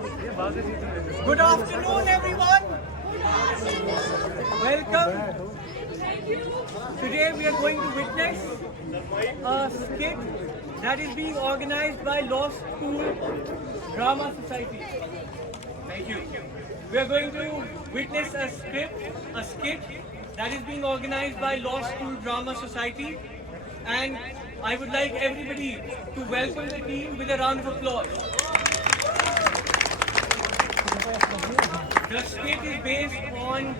Good afternoon, everyone. Welcome. Today we are going to witness a skit that is being organized by Law School Drama Society. Thank you. We are going to witness a skit that is being organized by Law School Drama Society, and I would like everybody to welcome the team with a round of applause. The skit is based on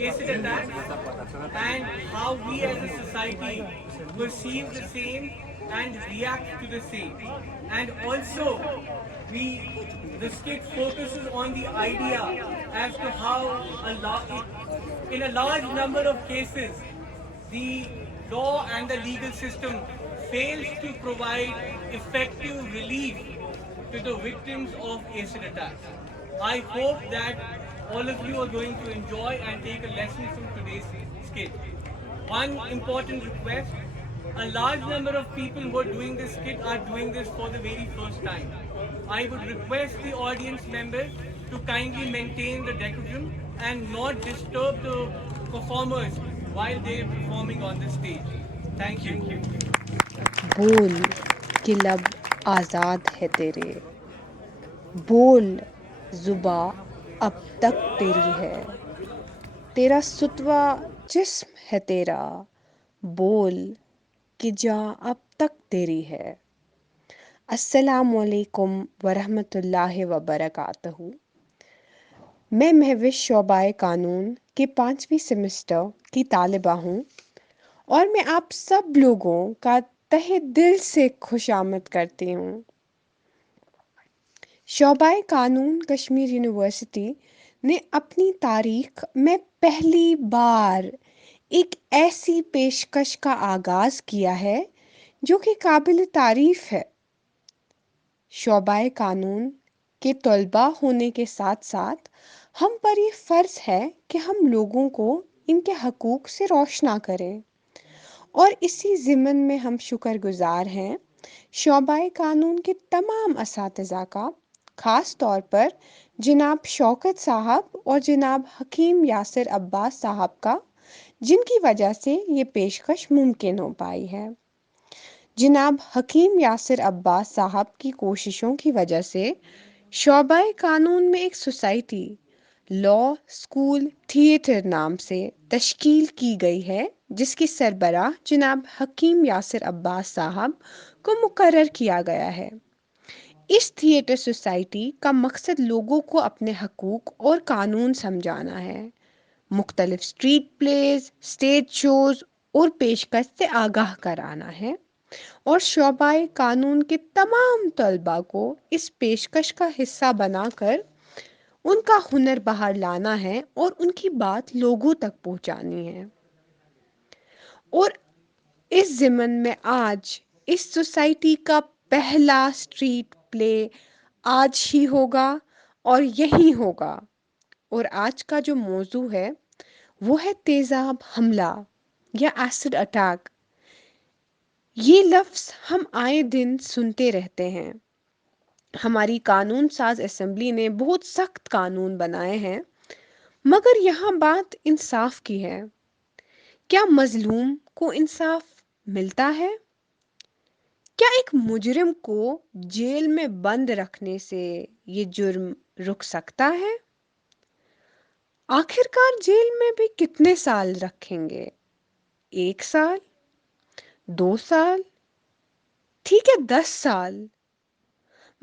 acid attacks and how we as a society perceive the same and react to the same. And also, the skit focuses on the idea as to how in a large number of cases, the law and the legal system fails to provide effective relief to the victims of acid attacks. I hope that all of you are going to enjoy and take a lesson from today's skit. One important request, a large number of people who are doing this skit are doing this for the very first time. I would request the audience members to kindly maintain the decorum and not disturb the performers while they are performing on the stage. Thank you. बोल कि लब आज़ाद है तेरे, बोल जुबा अब तक तेरी है, तेरा सुतवा जिस्म है तेरा, बोल कि जा अब तक तेरी है। अस्सलामुअलैकुम वरहमतुल्लाहि वबरकातहू। मैं महविश शोबाए कानून के 5वीं सेमेस्टर की तालिबा हूँ और मैं आप सब लोगों का तहे दिल से खुशामद करती हूँ। शोबाए कानून कश्मीर यूनिवर्सिटी ने अपनी तारीख में पहली बार एक ऐसी पेशकश का आगाज़ किया है जो कि काबिल तारीफ है। शोबाए कानून के तलबा होने के साथ साथ हम पर ये फ़र्ज़ है कि हम लोगों को इनके हकूक़ से रोशना करें और इसी ज़िम्न में हम शुक्रगुज़ार हैं शोबाए कानून के तमाम असातिज़ा का, ख़ास तौर पर जनाब शौकत साहब और जनाब हकीम यासिर अब्बास साहब का, जिनकी वजह से ये पेशकश मुमकिन हो पाई है। जनाब हकीम यासिर अब्बास साहब की कोशिशों की वजह से शोबाए कानून में एक सोसाइटी लॉ स्कूल थिएटर नाम से तश्कील की गई है, जिसकी सरबराह जनाब हकीम यासिर अब्बास साहब को मुकर्रर किया गया है। इस थिएटर सोसाइटी का मकसद लोगों को अपने हकूक़ और कानून समझाना है, मुख्तलिफ स्ट्रीट प्लेज, स्टेज शोज़ और पेशकश से आगाह कराना है और शोबाए कानून के तमाम तलबा को इस पेशकश का हिस्सा बनाकर उनका हुनर बाहर लाना है और उनकी बात लोगों तक पहुंचानी है। और इस ज़िम्न में आज इस सोसाइटी का पहला स्ट्रीट प्ले आज ही होगा और यहीं होगा। और आज का जो मौजू है वो है तेज़ाब हमला या एसिड अटैक। ये लफ्ज़ हम आए दिन सुनते रहते हैं। हमारी कानून साज असेंबली ने बहुत सख्त कानून बनाए हैं, मगर यहाँ बात इंसाफ की है। क्या मजलूम को इंसाफ मिलता है? क्या एक मुजरिम को जेल में बंद रखने से ये जुर्म रुक सकता है? आखिरकार जेल में भी कितने साल रखेंगे? 1 साल? 2 साल? ठीक है, 10 साल।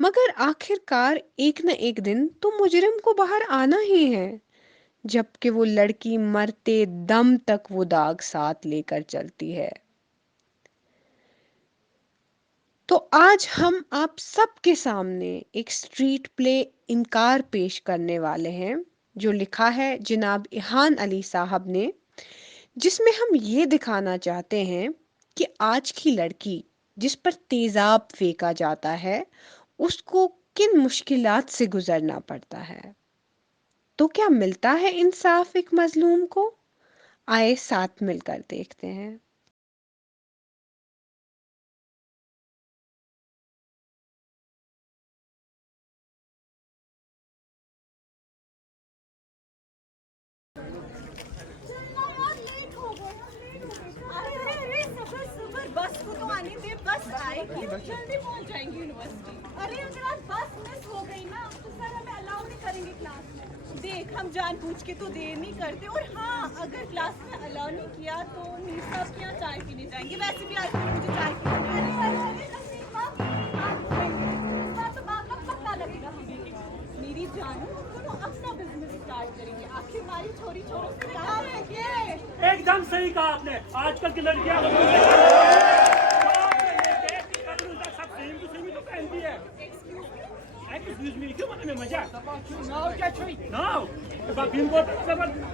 मगर आखिरकार एक न एक दिन तो मुजरिम को बाहर आना ही है, जबकि वो लड़की मरते दम तक वो दाग साथ लेकर चलती है। तो आज हम आप सबके सामने एक स्ट्रीट प्ले इनकार पेश करने वाले हैं, जो लिखा है जनाब इहान अली साहब ने, जिसमें हम ये दिखाना चाहते हैं कि आज की लड़की जिस पर तेज़ाब फेंका जाता है, उसको किन मुश्किलात से गुजरना पड़ता है। तो क्या मिलता है इंसाफ एक मजलूम को? आए साथ मिलकर देखते हैं। आने दे, बस आएगी तो जल्दी पहुंच जाएंगे यूनिवर्सिटी। अरे अगर आज बस मिस हो गई ना तो सर हमें अलाउ नहीं करेंगे क्लास में। देख हम जानबूझ के तो देर नहीं करते, और हाँ अगर क्लास में अलाउ नहीं किया तो मीर साहब के यहाँ चाय पीने जाएंगे। वैसे भी आज मुझे चाय पीने तो बात का पता लगेगा हमें। मेरी जानू दोनों अपना बिजनेस स्टार्ट करेंगे। आखिर हमारी छोरी छोरों से काम है क्या? एकदम सही कहा आपने। आजकल की लड़कियां सब सेम टू सेम ही तो पहनती है। एक्सक्यूज मी, क्यों मन में मजा? नाउ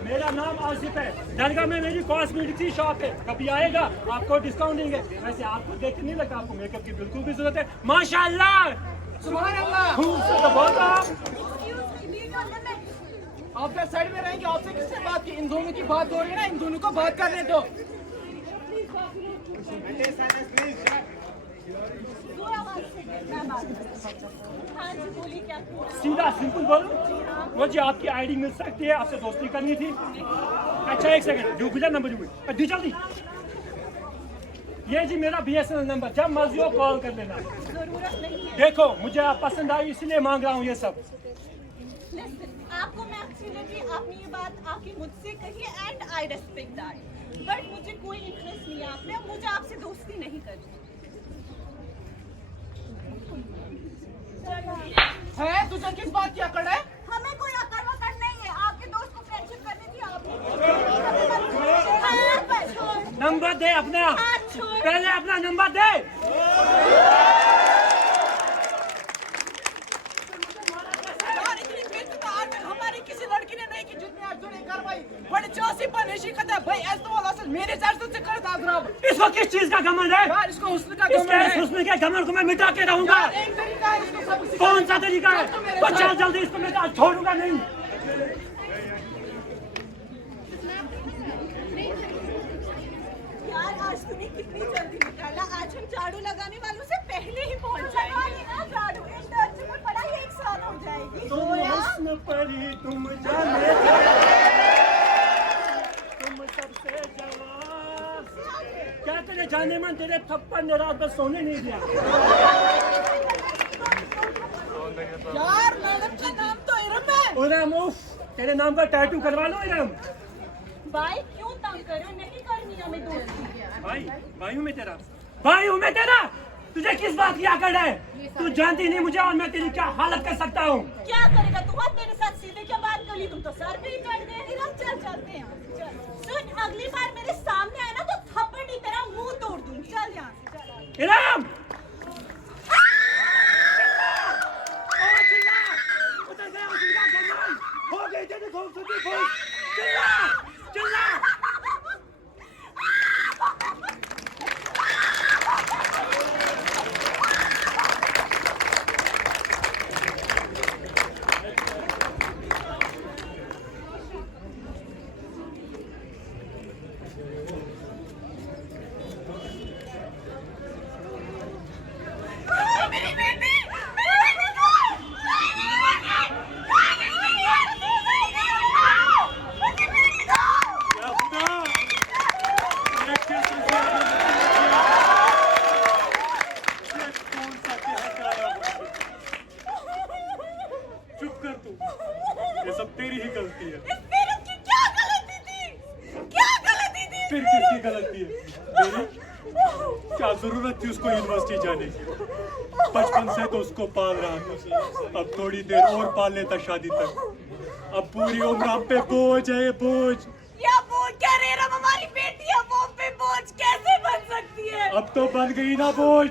मेरा नाम आसिफ है। दरगाह में मेरी कॉस्मेटिक की शॉप है। कभी आएगा आपको डिस्काउंट देंगे। वैसे आपको देख के नहीं लगता आपको मेकअप की बिल्कुल भी जरूरत है। माशाल्लाह, सुभान अल्लाह। खूबसूरत तो बहुत आप। आप फिर साइड में रहेंगे। आपसे किससे बात की? इन दोनों की बात हो रही है ना, इन दोनों को बात करने दो। हाँ जी बोलिए, क्या पूरा? सीधा सिंपल बोलो, मुझे आपकी आईडी मिल सकती है? आपसे दोस्ती करनी थी। अच्छा एक सेकंड, जो गुजर नंबर दी जल्दी। ये जी मेरा BSNL नंबर, जब मर्जी हो कॉल कर लेना। जरूरत नहीं है। देखो मुझे आप पसंद आई इसलिए मांग रहा हूँ ये सब। Listen, आपको मैं अच्छी लगी, आपने ये बात आके मुझसे कही and I respect that, but मुझे कोई इंटरेस्ट नहीं है आप में। मुझे आपसे दोस्ती नहीं करनी है। तुझे किस बात की अकड़ है? हमें कोई अकड़ वकड़ नहीं है। आपके दोस्त को फ्रेंडशिप करनी थी आपने। नंबर दे अपना, पहले अपना नंबर दे। यार इतनी बेइज्जती आज तक हमारी किसी लड़की ने नहीं की जितनी आज तूने करवाई। बड़ी चौसी पर नशी करता है भाई। ऐसा वाला असल मेरे चार्ज तुझसे कर दादराब। इसको किस चीज का घमंड है? यार इसको हुस्न का इसके घमंड है। हुस्न के घमंड को मैं मिटा के रहूंगा। यार एक तरीका है इसको सब सिखा। कौन सा तरीका है? तो चल जल्दी, इसको मैं आज छोड़ूंगा नहीं। यार आज तूने कितनी जल्दी निकाला। आज हम झाड़ू लगाने वालों से पहले ही पहुंच जाएंगे ना। झाड़ू इंटर्नशिप में पढ़ाई एक साथ हो जाएगी। तुम हुस्न परी तुम जाने तुम सबसे जवान। क्या तेरे जाने मन तेरे थप्पड़ ने रात भर सोने नहीं दिया। यार मैडम का नाम तो इरम है। इरम, उफ, तेरे नाम का टैटू करवा लो इरम। भाई क्यों तंग करो? नहीं करनी हमें दोस्ती। भाई हूँ मैं तेरा, भाई हूँ मैं तेरा। तुझे किस बात की अकड़ है? तू जानती नहीं मुझे और मैं तेरी क्या हालत कर सकता हूँ। क्या करेगा तू? हाँ, तेरे साथ सीधे क्या बात कर ली? तुम तो सर पे ही चढ़ गए। हम चल चलते हैं। चल सुन, अगली बार मेरे सामने आए ना तो थप्पड़ नहीं तेरा मुंह तोड़ दूँ। चल यहाँ से चल। इरम, हो गई तेरी खूबसूरती खुश। चिल्ला चिल्ला। चुप कर तू, ये सब तेरी ही गलती है। मेरे की क्या गलती थी? क्या गलती थी? फिर किसकी गलती है? मेरी? क्या जरूरत थी उसको यूनिवर्सिटी जाने की? बचपन से तो उसको पाल रहा था, अब थोड़ी देर और पाल लेता शादी तक। अब पूरी उम्र हम पे बोझ है, ये बोझ। या बोझ क्या रे? रब हमारी बेटी है, वो पे बोझ कैसे बन सकती है? अब तो बन गई ना बोझ।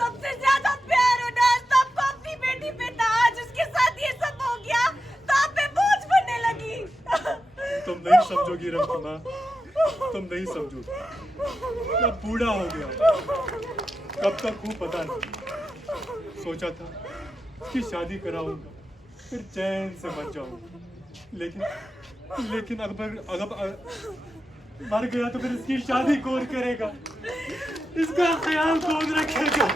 सबसे ज्यादा प्यार होना सबको अपनी बेटी पे था। आज उसके साथ ये सब हो गया तो आप पे बोझ बनने लगी। तुम नहीं समझोगी रंगमा, तुम नहीं समझोगी। मैं बूढ़ा हो गया, कब तक हूँ पता नहीं। सोचा था कि शादी कराऊंगा फिर चैन से बच जाऊंगा, लेकिन अगर मर गया तो फिर इसकी शादी कौन करेगा? इसका ख्याल कौन रखेगा?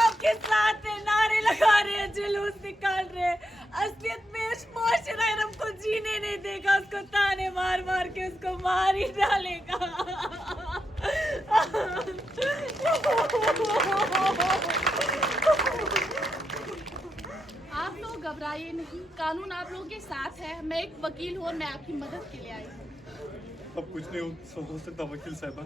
आपके साथ नारे लगा रहे हैं, जुलूस निकाल रहे हैं। असलियत में इस मोशरायरम को जीने नहीं देगा, उसको ताने मार मार के उसको मार ही डालेगा। आप लोग घबराइए नहीं, कानून आप लोगों के साथ है। मैं एक वकील हूँ और मैं आपकी मदद के लिए आई हूँ। अब कुछ नहीं हो सकता वकील साहबा,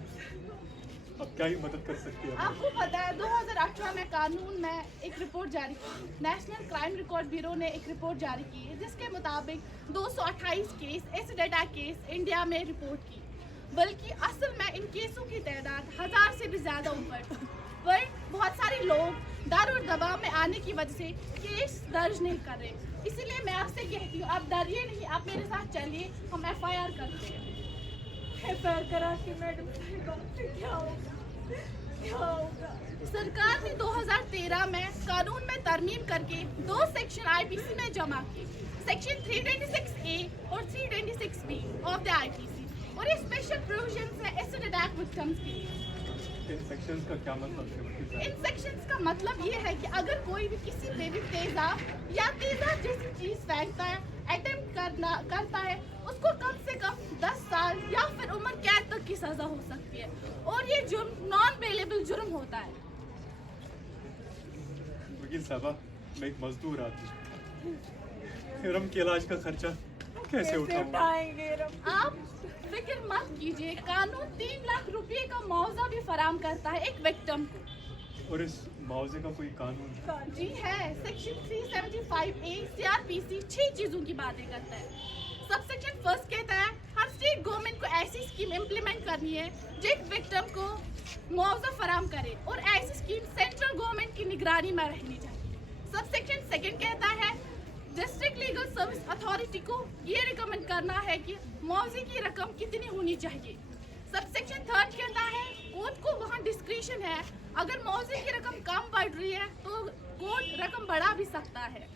अब क्या ही मदद कर सकती है। आपको पता है 2018 में कानून में एक रिपोर्ट जारी की, नेशनल क्राइम रिकॉर्ड ब्यूरो ने एक रिपोर्ट जारी की है जिसके मुताबिक 228 केस ऐसे डाटा केस इंडिया में रिपोर्ट की, बल्कि असल में इन केसों की तादाद 1000 से भी ज़्यादा ऊपर थी। पर बहुत सारे लोग डर और दबाव में आने की वजह से केस दर्ज नहीं कर रहे। इसीलिए मैं आपसे कहती हूँ, आप डरिए नहीं, आप मेरे साथ चलिए, हम FIR करते हैं। FIR करा के मैडम क्या होगा, क्या होगा? सरकार ने 2013 में कानून में तरमीम करके 2 सेक्शन IPC में जमा की, सेक्शन 326A और 326B ऑफ द IPC, और ये स्पेशल प्रोविजंस है एसिड अटैक विक्टिम्स के लिए। इन सेक्शंस का क्या मतलब है वकील साहब? इन सेक्शंस का मतलब ये है कि अगर कोई भी किसी पे भी तेजाब या तेजाब जैसी चीज फेंकता है, अटेम्प्ट करता है, उसको कम से कम 10 साल या फिर उम्र कैद तक की सजा हो सकती है, और ये जुर्म नॉन बेलेबल जुर्म होता है। वकील साहबा, मैं एक मजदूर आदमी, रम के इलाज का खर्चा कैसे उठाऊंगा? आप फिक्र मत कीजिए, कानून 3 लाख रुपए का मुआवजा भी फराम करता है एक विक्टिम को। और इस मुआवजे का कोई कानून? जी है, सेक्शन 375A CRPC 6 चीजों की बातें करता है। सब सेक्शन फर्स्ट कहता है हर स्टेट गवर्नमेंट को ऐसी स्कीम इम्प्लीमेंट करनी है जो एक विक्टिम को मुआवजा फराम करे, और ऐसी स्कीम सेंट्रल गवर्नमेंट की निगरानी में रहनी चाहिए। सब सेक्शन सेकेंड कहता है डिस्ट्रिक्ट लीगल सर्विस अथॉरिटी को ये रिकमेंड करना है कि मुआवजे की रकम कितनी होनी चाहिए। सब सेक्शन थर्ड कहता है कोर्ट को वहाँ डिस्क्रिशन है, अगर मुआवजे की रकम कम बढ़ रही है तो कोर्ट रकम बढ़ा भी सकता है,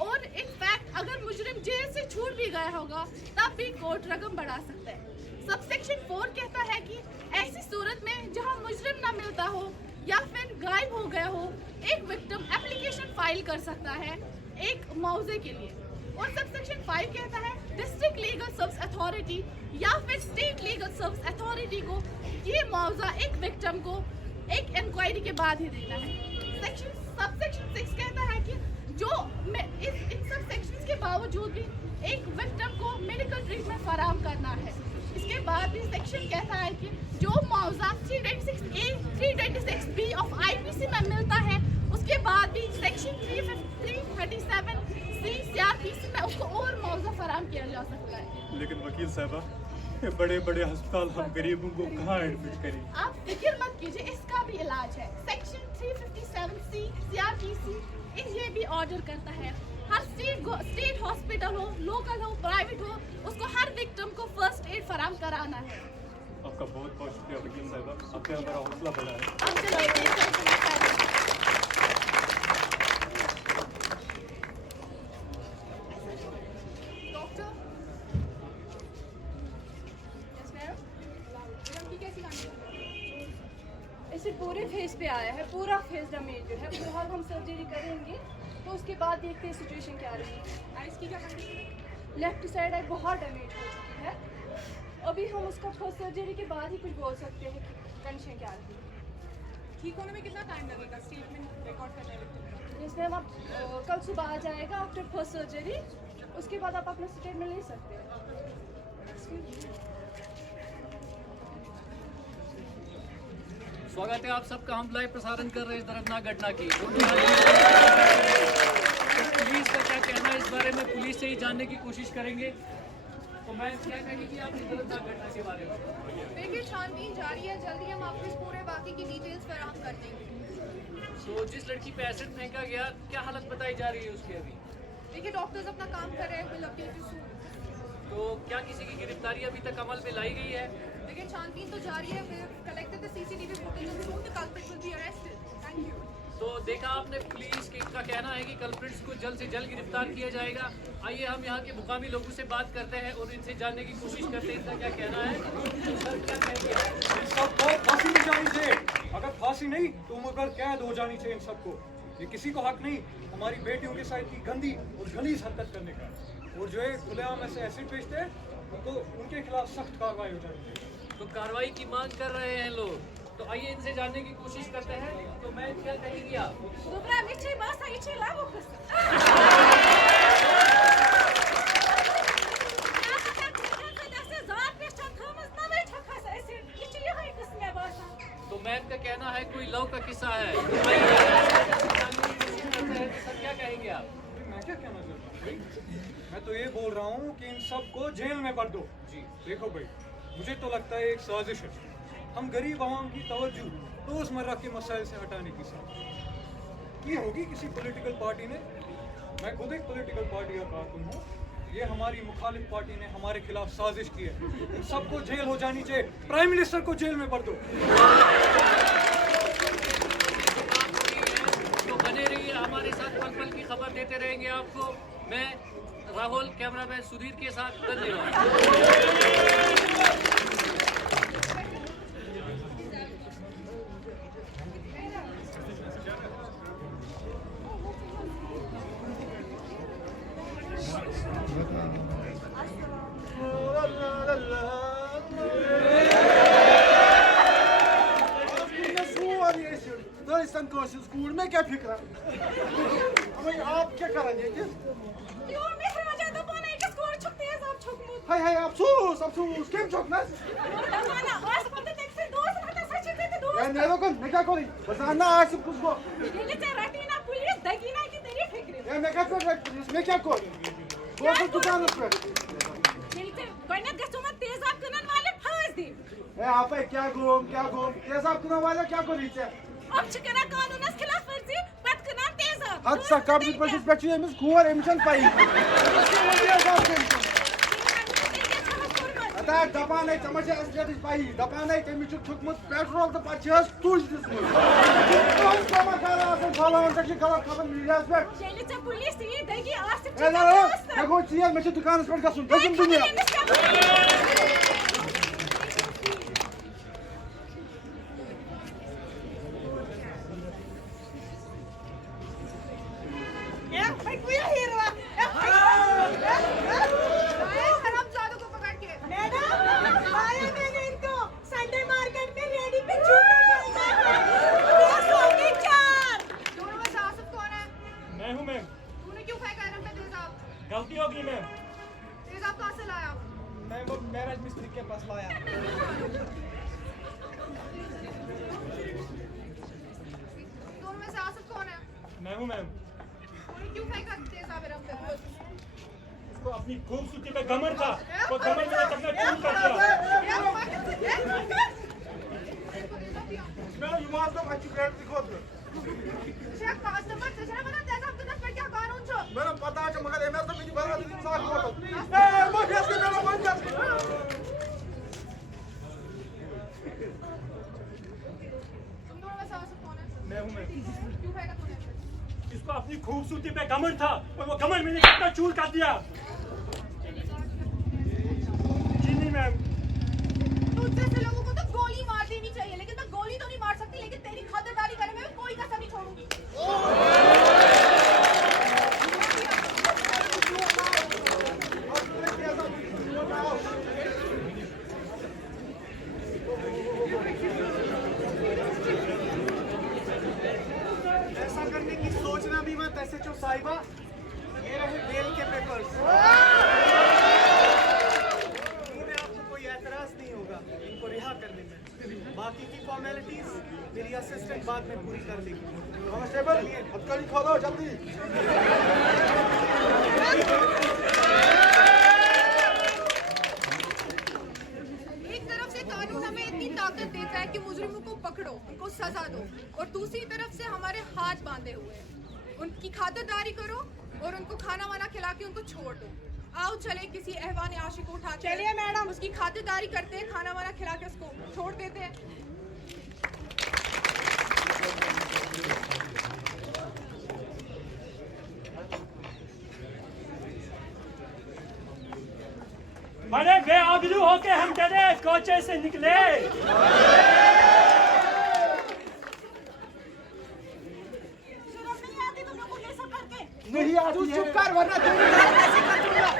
और इनफैक्ट अगर मुजरिम जेल से छूट भी गया होगा तब भी कोर्ट रकम बढ़ा सकता है। सब सेक्शन 4 कहता है कि ऐसी सूरत में जहाँ मुजरिम ना मिलता हो या फिर गायब हो गया हो, एक विक्टिम एप्लीकेशन फाइल कर सकता है एक मुआवजे के लिए। और सब सेक्शन 5 कहता है डिस्ट्रिक्ट लीगल सर्विस अथॉरिटी या फिर स्टेट लीगल सर्विस अथॉरिटी को ये मुआवजा एक विक्टिम को एक इंक्वायरी के बाद ही देना है। सब सेक्शन 6 कहता है कि इन सब सेक्शंस के बावजूद भी एक विक्टिम को मेडिकल ट्रीटमेंट फराहम करना है। इसके बाद भी सेक्शन कहता है कि जो मुआवजा 326A 326B ऑफ IPC में मिलता है, उसके बाद भी सेक्शन 337C CRPC में उसको और मुआवजा फराहम किया जा सकता है। लेकिन वकील साहबा, ये बड़े बड़े अस्पताल हम गरीबों को कहाँ एडमिट करें? आप फिक्र मत कीजिए, इसका भी इलाज है। सेक्शन 357C CRPC ये भी ऑर्डर करता है हर स्टेट हॉस्पिटल हो, लोकल हो, प्राइवेट हो, उसको हर विक्टिम को फर्स्ट एड फराहम कराना है। आपका बहुत बहुत शुक्रिया वकील साहबा, आपने हमारा हौसला बढ़ाया। अब चलिए इसे पूरे फेस पे आया है, पूरा फेस डैमेज है। फिलहाल हम सर्जरी करेंगे तो उसके बाद देखते हैं सिचुएशन क्या रही। आइस की क्या कंडीशन है? लेफ्ट साइड आई बहुत डैमेज हो चुकी है। अभी हम उसका फर्स्ट सर्जरी के बाद ही कुछ बोल सकते हैं कि कंडीशन क्या रही। ठीक होने में कितना टाइम लगेगा? स्टेटमेंट रिकॉर्ड करने में? जिसमें हम आप कल सुबह आ जाएगा आफ्टर फर्स्ट सर्जरी, उसके बाद आप अपना स्टेटमेंट ले सकते हैं। स्वागत है आप सबका। हम लाइव प्रसारण कर रहे हैं दर्दनाक घटना की। पुलिस का क्या कहना है इस बारे में, पुलिस से ही जानने की कोशिश करेंगे। तो मैं क्या कहेंगी आप इस दर्दनाक घटना के बारे में? देखिए, छानबीन जारी है, जल्दी हम आपको इस पूरे बाकी की डिटेल्स फराहम कर देंगे। तो जिस लड़की पे एसिड फेंका गया, क्या हालत बताई जा रही है उसकी अभी? देखिए, डॉक्टर्स अपना काम कर रहे हैं, विल अपडेट यू सून। तो क्या किसी की गिरफ्तारी अभी तक अमल में लाई गई है? देखिए, छानबीन तो जारी है, we have collected the CCTV footage and soon the culprit will be arrested. Thank you. तो देखा आपने, पुलिस का कहना है कि कल्प्रिट्स को जल्द से जल्द गिरफ्तार किया जाएगा। आइए हम यहाँ के मुकामी लोगों से बात करते हैं और इनसे जानने की कोशिश करते हैं इनका क्या कहना है। सर, क्या कहेंगे? सबको फांसी दी जानी चाहिए। अगर फांसी नहीं तो उम्र कैद हो जानी चाहिए इन सबको। ये किसी को हक नहीं हमारी बेटियों के साथ की गंदी और गलीज हरकत करने का। और जो है खुलेआम ऐसे एसिड बेचते हैं उनको उनके खिलाफ सख्त कार्रवाई हो जाएगी। तो कार्रवाई की मांग कर रहे हैं लोग, तो आइए इनसे जानने की कोशिश करते हैं। तो मैं क्या कहेंगी आप? Dobra, mieci basa i ci lawo kısa. तो मैम का कहना है कोई लव का किस्सा है। तो सर क्या कहेंगे आप? मैं क्या कहना चाहता हूँ, मैं तो ये बोल रहा हूँ कि इन सबको जेल में भर दो। जी देखो भाई, मुझे तो लगता है एक साजिश है हम गरीब आवाम की तवज्जो रोजमर्रा के मसाइल से हटाने की साजिश की होगी किसी पॉलिटिकल पार्टी ने। मैं खुद एक पॉलिटिकल पार्टी का कारकुन हूँ। ये हमारी मुखालिफ पार्टी ने हमारे खिलाफ साजिश की है। इन सबको जेल हो जानी चाहिए। प्राइम मिनिस्टर को जेल में भर दो। तो बने रहिए हमारे साथ, पल पल की खबर देते रहेंगे आपको। मैं राहुल कैमरामैन सुधीर के साथ, धन्यवाद। स्कूल में क्या फिक्र आप क्या कर रहे हैं? हाय अफसोस अफसोस केम çökmez? Ne bakın ne kadar kolay. Basana asıp kuzgo. Ya ne kadar polis ne क्या कोई? बहुत दुकान पर. आप क्या घूम तेजाब कना वाला क्या को रीचे? अब çıkana kanunun खिलाफ वर्जी पत कना तेजाब. Hadi sakabı başız bekçiyemiz kuvar emişan payı. Ata dapa नहीं तमाशा असलियत पाई दपा नहीं तमी छुकमुत पेट्रोल तो पचास तुझ दिसमुत कौन कमा करा असन फलावन तक खबर मीडियास पे Şeylite polis iyi degi asıp ए ना मैं को चाहिए मैं दुकान पर का सुन दजम दुनिया मैं हूँ मैम। तूने क्यों फेंका है पे तेजाब? गलती हो गई मैम। तेजाब कहाँ से लाया? मैं वो मैराज मिस्त्री के पास लाया दोनों में से आसिफ कौन है? मैं हूँ मैम। तूने क्यों फेंका तेजाब रम पे? उसको अपनी खूबसूरती पे घमंड था, वो घमंड में अपना चूर कर दिया। मैं युवाओं को अच्छी क्रेडिट दिखो तो शेख कस्टमर से जरा बता तेजाब के पे क्या कानून छो? मैंने पता है मगर एमएस तो मेरी बात नहीं साख बोलो ए मैं फेस के मेरा मन कर तुम दोनों में से आसिफ कौन है? मैं हूँ मैम। क्यों फेंका तूने? इसको अपनी खूबसूरती पे घमंड था और वो घमंड मैंने कितना चूर कर दिया। जी नहीं मैम। तुझ जैसे लोगों को तो गोली मार देनी चाहिए, लेकिन मैं गोली तो नहीं मार सकती, लेकिन तेरी खातिरदारी करने में कोई कसर नहीं छोड़ूंगी। ऐसा करने की सोचना भी मत एसएचओ साहिबा ये रहे बेल के पेपर्स इनमें आपको कोई एतराज नहीं होगा इनको रिहा करने में बाकी की फॉर्मेलिटीज मेरी असिस्टेंट बाद में पूरी कर लेगी कांस्टेबल हथकड़ी खोलो जल्दी एक तरफ से कानून हमें इतनी ताकत देता है कि मुजरिमों को पकड़ो, उनको सजा दो, और दूसरी तरफ से हमारे हाथ बांधे हुए हैं। उनकी खातिरदारी करो और उनको खाना वाना खिला के उनको छोड़ दो। आओ चले किसी अहवान आशिक को उठा चलिए मैडम उसकी खातिरदारी करते हैं, खाना वाना खिला के उसको छोड़ देते हैं। बड़े बेआबरू होके हम तेरे कोचे से निकले। शर्म नहीं नहीं आती है। चुप कर वरना तेरी गाल ऐसी कर दूंगा।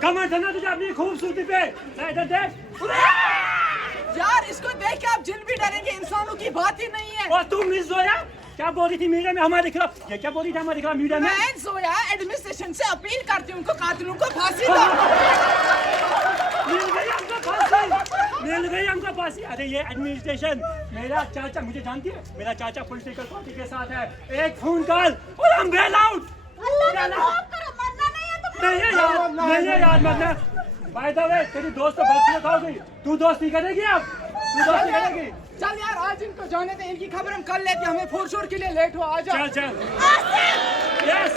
कमन धना तुझे अपनी खूबसूरती पे। इधर देख। यार इसको देख के आप जिन भी डरेंगे, इंसानों की बात ही नहीं है। और तू मिस जोया क्या बोल रही थी मीडिया में हमारे खिलाफ? ये क्या बोल रही थी हमारे खिलाफ मीडिया में? मैं जोया एडमिनिस्ट्रेशन से अपील करती हूँ उनको कातिलों को फांसी दो। मिल गई हमको फांसी। अरे ये एडमिनिस्ट्रेशन, मेरा चाचा मुझे जानती है, मेरा चाचा पॉलिटिकल पार्टी के साथ है। एक फोन कॉल और हम बेल आउट। नहीं यार मरना। बाय द वे तेरी दोस्त तो बहुत हो गई, तू दोस्ती करेगी अब? तू दोस्ती करेगी? चल यार आज इनको जाने दे, इनकी खबर हम कर लेते हैं। हमें फोर शोर के लिए लेट हो, आ जाओ। चल यस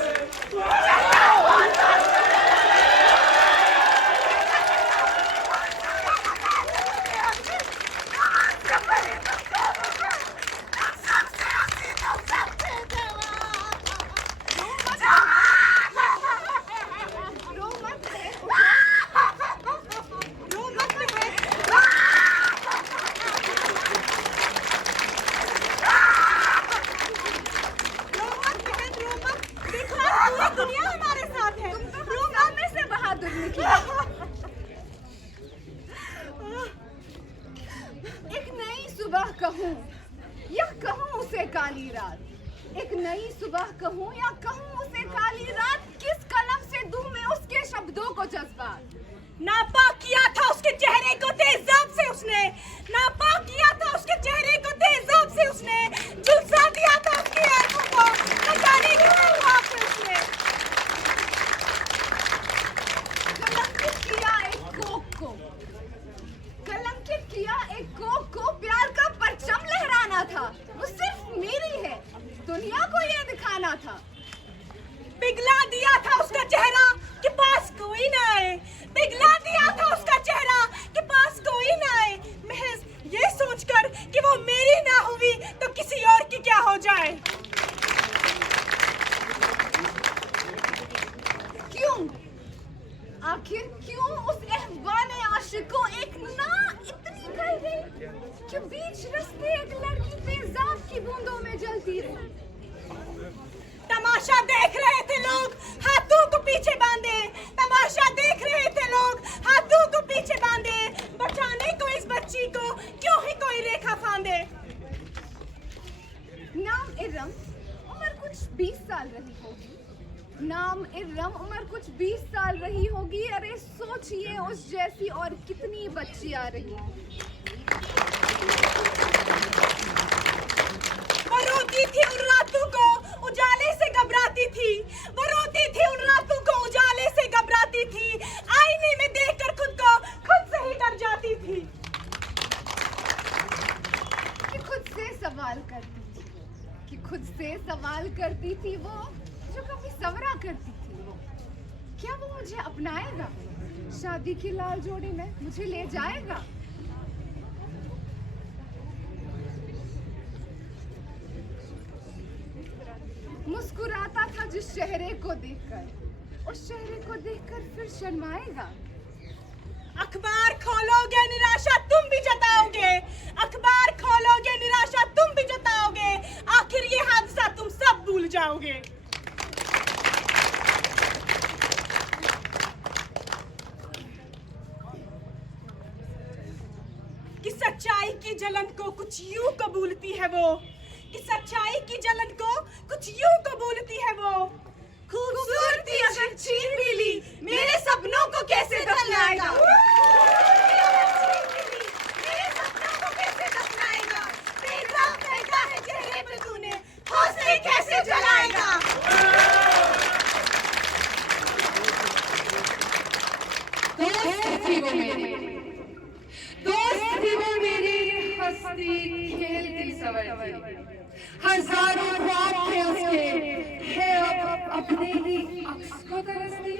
एक नई सुबह कहूँ या कहूँ उसे काली रात, एक नई सुबह कहूँ या कहूँ उसे काली रात, किस कलम से दूं मैं उसके शब्दों को जज्बात। नापाक किया था उसके चेहरे को तेजाब से उसने, नापाक किया था उसके चेहरे को तेजाब से उसने, झुलसा दिया था उसकी आंखों को, न जाने क्यों हुआ फिर उसने। कलंकित किया एक कोक को, कलंकित किया एक कोक को, प्यार का परचम लहराना था, वो सिर्फ मेरी है, दुनिया को ये दिखाना था। पिघला दिया था उसका चेहरा कि पास कोई ना आए, पिघला दिया था उसका चेहरा कि पास कोई ना आए, महज ये सोचकर कि वो मेरी ना हुई तो किसी और की क्या हो जाए। क्यों, आखिर क्यों उस अहवाने आशिक को एक ना इतनी कर गई कि बीच रास्ते एक लड़की तेजाब की बूंदों में जलती रही। तमाशा देख रहे थे लोग, हाथों को पीछे बांधे, तमाशा देख रहे थे लोग, हाथों को पीछे बांधे, बचाने को इस बच्ची को क्यों ही कोई रेखा फांदे। नाम इरम, उम्र कुछ 20 साल रही होगी, नाम इरम, उम्र कुछ 20 साल रही होगी। अरे सोचिए उस जैसी और कितनी बच्ची आ रही। वो रोती थी उन रातों को उजाले से घबराती थी, वो रोती थी उन रातों को उजाले से घबराती थी, आईने में देखकर खुद को खुद से ही डर जाती थी। कि खुद से सवाल करती थी, कि खुद से सवाल करती थी वो जो कभी सवरा करती थी। वो क्या वो मुझे अपनाएगा, शादी की लाल जोड़ी में मुझे ले जाएगा। मुस्कुराता था जिस चेहरे को देखकर, उस चेहरे को देखकर फिर शर्माएगा। अखबार खोलोगे निराशा तुम भी जताओगे, अखबार खोलोगे निराशा तुम भी जताओगे, आखिर ये हादसा तुम सब भूल जाओगे। कि सच्चाई की जलन को कुछ यूं कबूलती है वो, कि सच्चाई की जलन को कुछ यूं कबूलती है वो। खूबसूरती अगर छीन भी ली मेरे सपनों को कैसे दफनाएगा, मेरे सपनों को कैसे दफनाएगा, तेजाब फेंका है चेहरे पे तूने, हौसले कैसे जलाएगा। दोस्त थी वो मेरी, दोस्त थी वो मेरी, हंसती खेलती संवरती, हजारों ख्वाब थे उसके, है अपने ही अक्स को तरसती।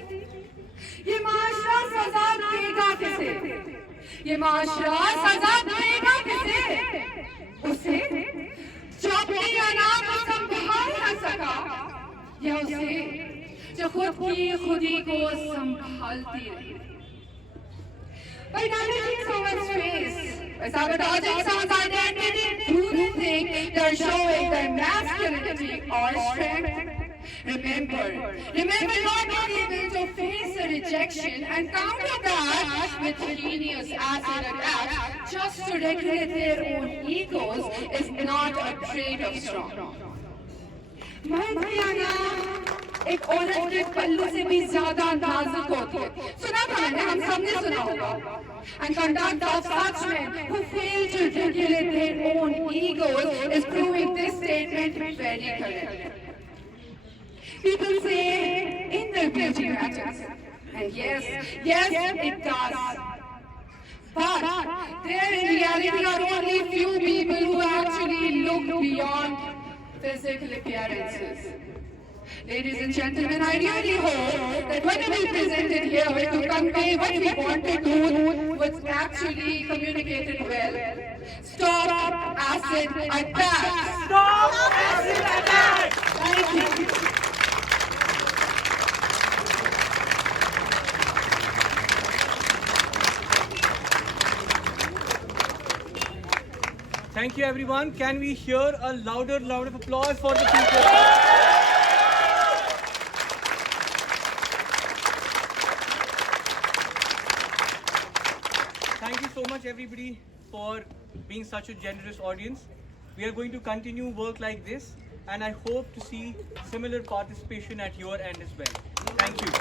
ये माशरा सजा देगा किसे, ये माशरा सजा देगा किसे, उसे जो अपनी अना को संभाल न सका, या उसे जो खुद की खुदी को संभालती रही। By damaging someone's face, by sabotaging someone's identity, who do you think they're showing their masculinity or strength? Remember not to be able to face a rejection and counter that with heinous acid attacks just to regulate their own egos is not a trait of strong. एक औरत के पल्लू से भी ज्यादा नाजुक होती है. सुना था मैंने, हम सबने सुना होगा. And conduct of such men who fail to regulate their own egos is proving this statement very correct. People say inner beauty matters, and yes, it does. But there in reality are only few people who actually look beyond physical appearances. Ladies and gentlemen, I really hope that when we presented here to convey what we wanted to was actually communicated well. Stop acid attacks! Stop acid attacks! Thank you. Thank you, everyone. Can we hear a louder round of applause for the speaker? Thank you so much, everybody, for being such a generous audience. We are going to continue work like this, and I hope to see similar participation at your end as well. Thank you.